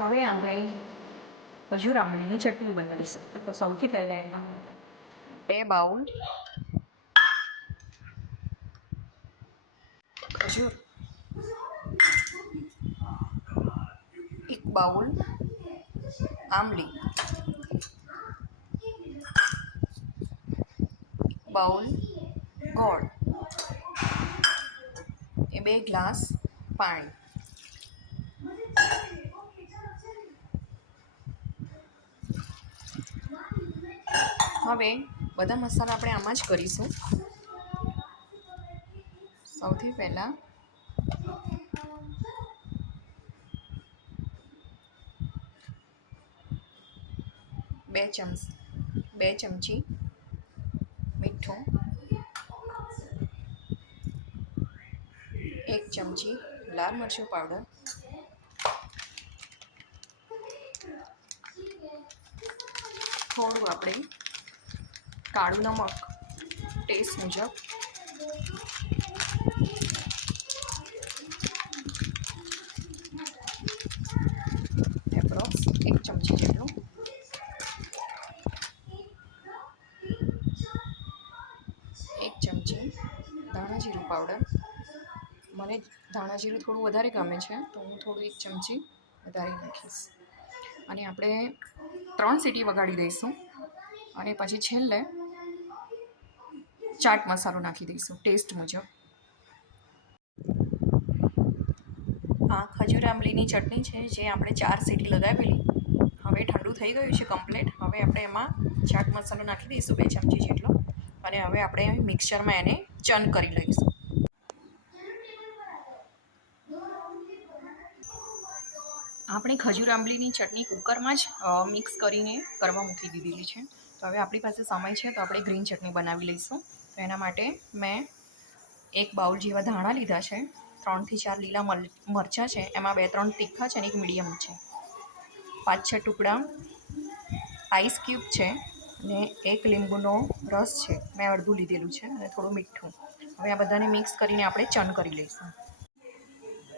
હવે આપણે ખજૂર આંબલીની ચટણી બનાવીશું. તો સૌથી પહેલાં એમાં 2 બાઉલ ખજૂર, 1 બાઉલ આંબલી, 1 બાઉલ ગોળ, 2 ગ્લાસ પાણી. હવે બધા મસાલા આપણે આમાં જ કરીશું. સૌથી પહેલાં બે ચમચી મીઠું, 1 ચમચી લાલ મરચું પાવડર, થોડું આપણે કાળું નમક ટેસ્ટ મુજબ, એપ્રોક્સ 1 ચમચી જેટલું, 1 ચમચી ધાણા જીરું પાવડર. મને ધાણા જીરું થોડું વધારે ગમે છે તો હું થોડું 1 ચમચી વધારે નાખીશ. અને આપણે 3 સીટી વગાડી દઈશું અને પછી છેલ્લે ચાટ મસાલો નાખી દઈશું ટેસ્ટ મુજબ. આ ખજૂર આંબલીની ચટણી છે જે આપણે 4 સીટી લગાવેલી. હવે ઠંડુ થઈ ગયું છે કમ્પ્લીટ. હવે આપણે એમાં ચાટ મસાલો નાખી દઈશું 2 ચમચી જેટલો અને હવે આપણે મિક્સરમાં એને ચર્ન કરી લઈશું. આપણે ખજૂર આંબલીની ચટણી કુકરમાં જ મિક્સ કરીને કરવા મૂકી દીધેલી છે. તો હવે આપણી પાસે સમય છે તો આપણે ગ્રીન ચટણી બનાવી લઈશું. તો એના માટે મેં 1 બાઉલ જેવા ધાણા લીધા છે, 3 થી 4 લીલા મરચાં છે, એમાં 2-3 તીખા છે અને 1 મીડિયમ છે, 5-6 ટુકડા આઈસ ક્યુબ છે અને 1 લીંબુનો રસ છે, મેં અડધું લીધેલું છે અને થોડું મીઠું. હવે આ બધાને મિક્સ કરીને આપણે ચર્ન કરી લઈશું.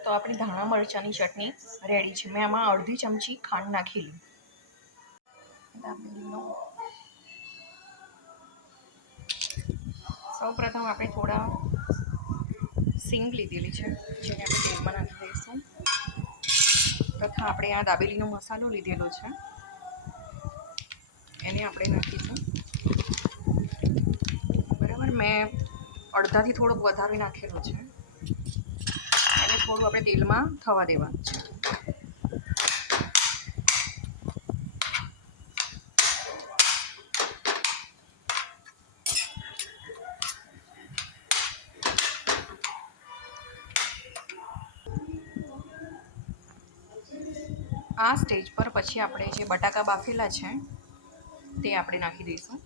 તો આપણી ધાણા મરચાંની ચટણી રેડી છે. મેં આમાં અડધી ચમચી ખાંડ નાખેલી. સૌપ્રથમ આપણે થોડા સિંગ લીધેલી છે જેને આપણે તેલમાં નાખી દઈશું. તથા આપણે આ દાબેલીનો મસાલો લીધેલો છે એને આપણે નાખીશું. બરાબર, મેં અડધાથી થોડોક વધારે નાખેલો છે. એને થોડું આપણે તેલમાં થવા દેવાનું છે. આ સ્ટેજ પર પછી આપણે જે બટાકા બાફેલા છે તે આપણે નાખી દઈશું.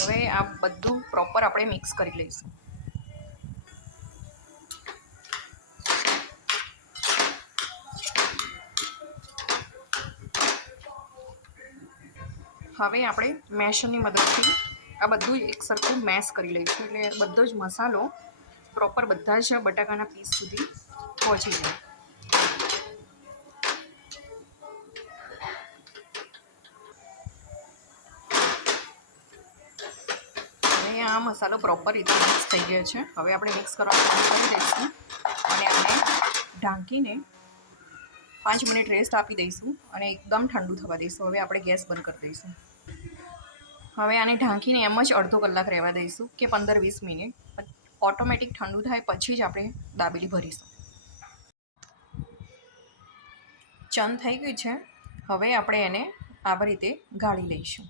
હવે આ બધું પ્રોપર આપણે મિક્સ કરી લઈશું. હવે આપણે મેશરની મદદથી આ બધું એક સરખું મેશ કરી લઈશું એટલે બધો જ મસાલો પ્રોપર બધા જ બટાકાના પીસ સુધી પહોંચી જાય. હવે આ મસાલો પ્રોપર રીતે મિક્સ થઈ ગયો છે. હવે આપણે મિક્સ કરવાનું ચાલુ કરી દઈશું અને આને ઢાંકીને 5 મિનિટ રેસ્ટ આપી દઈશું અને એકદમ ઠંડુ થવા દઈશું. હવે આપણે ગેસ બંધ કરી દઈશું. હવે આને ઢાંકીને એમ જ અડધો કલાક રહેવા દઈશું કે 15-20 મિનિટ. ઓટોમેટિક ઠંડુ થાય પછી જ આપણે દાબેલી ભરીશું. ચર્ન થઈ ગયું છે. હવે આપણે એને આવી રીતે ગાળી લઈશું.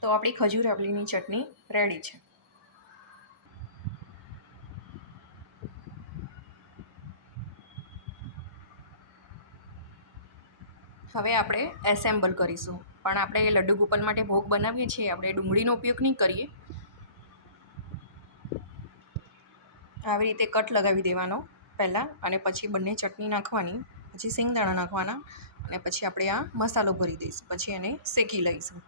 તો આપણી ખજૂર આંબલીની ચટણી રેડી છે. હવે આપણે એસેમ્બલ કરીશું. પણ આપણે લડ્ડુ ગોપાલ માટે ભોગ બનાવીએ છીએ, આપણે ડુંગળીનો ઉપયોગ નહીં કરીએ. આવી રીતે કટ લગાવી દેવાનો પહેલાં અને પછી બંને ચટણી નાખવાની, પછી સિંગદાણા નાખવાના અને પછી આપણે આ મસાલો ભરી દઈશું, પછી એને શેકી લઈશું.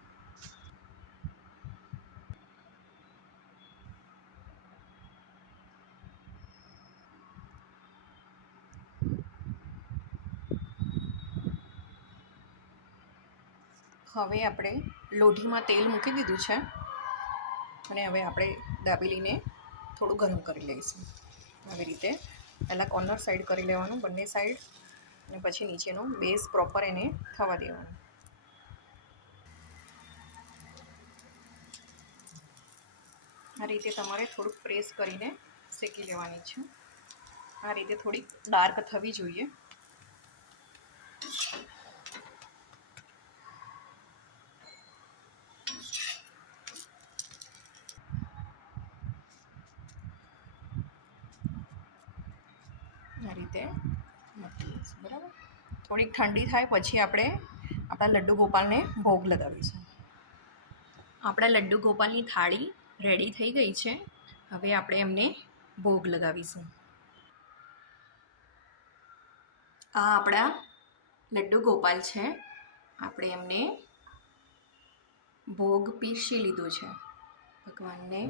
હવે આપણે લોઢીમાં તેલ મૂકી દીધું છે અને હવે આપણે દાબેલીને થોડું ગરમ કરી લઈશું. આવી રીતે પહેલાં કોર્નર સાઈડ કરી લેવાનું, બંને સાઈડ, અને પછી નીચેનો બેઝ પ્રોપર એને થવા દેવાનો. આ રીતે તમારે થોડુંક પ્રેસ કરીને શેકી લેવાની છે. આ રીતે થોડીક ડાર્ક થવી જોઈએ. આ રીતે મૂકી દઈશું. બરાબર, થોડીક ઠંડી થાય પછી આપણે આપણા લડ્ડુ ગોપાલને ભોગ લગાવીશું. આપણા લડ્ડુ ગોપાલની થાળી રેડી થઈ ગઈ છે. હવે આપણે એમને ભોગ લગાવીશું. આ આપણા લડ્ડુ ગોપાલ છે. આપણે એમને ભોગ પીરસી લીધો છે ભગવાનને.